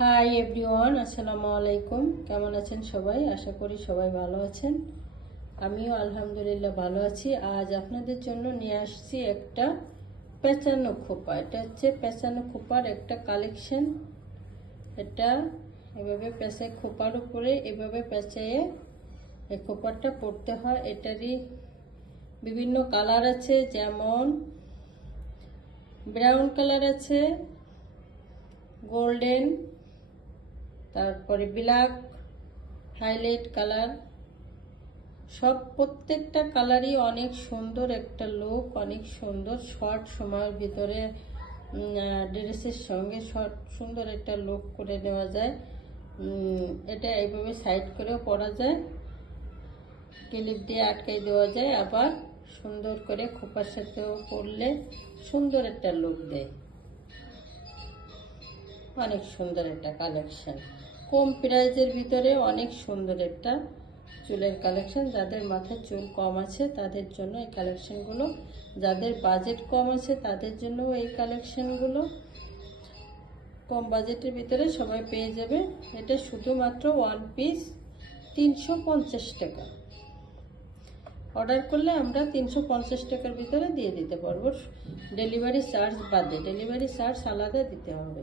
Hi everyone আসসালামু আলাইকুম কেমন আছেন সবাই? আশা করি সবাই ভালো আছেন। আমিও আলহামদুলিল্লাহ ভালো আছি। আজ আপনাদের জন্য নিয়ে আসছি একটা পেঁচানো খোপা। এটা হচ্ছে পেঁচানো খোপার একটা কালেকশন এটা এভাবে পেঁচে খোপার উপরে এভাবে পেঁচাইয়ে এই খোপারটা পড়তে হয়। এটারই বিভিন্ন কালার আছে। যেমন ব্রাউন কালার আছে গোল্ডেন তারপরে ব্ল্যাক, হাইলাইট কালার, সব প্রত্যেকটা কালারই অনেক সুন্দর একটা লুক অনেক সুন্দর শর্ট সময়ের ভিতরে ড্রেসের সঙ্গে শর্ট সুন্দর একটা লুক করে নেওয়া যায়। এটা এইভাবে সাইড করেও পরা যায়। ক্লিপ দিয়ে আটকাই দেওয়া যায়। আবার সুন্দর করে খোপার সাথেও পরলে সুন্দর একটা লুক দেয়। অনেক সুন্দর একটা কালেকশন কম প্রাইজের ভিতরে অনেক সুন্দর একটা চুলের কালেকশন যাদের মাথায় চুল কম আছে, তাদের জন্য এই কালেকশনগুলো যাদের বাজেট কম আছে, তাদের জন্য এই কালেকশনগুলো কম বাজেটের ভিতরে সবাই পেয়ে যাবে। এটা শুধুমাত্র ওয়ান পিস তিনশো পঞ্চাশ টাকা। অর্ডার করলে আমরা তিনশো পঞ্চাশ টাকার ভিতরে দিয়ে দিতে পারব। ডেলিভারি চার্জ বাদে। ডেলিভারি চার্জ আলাদা দিতে হবে।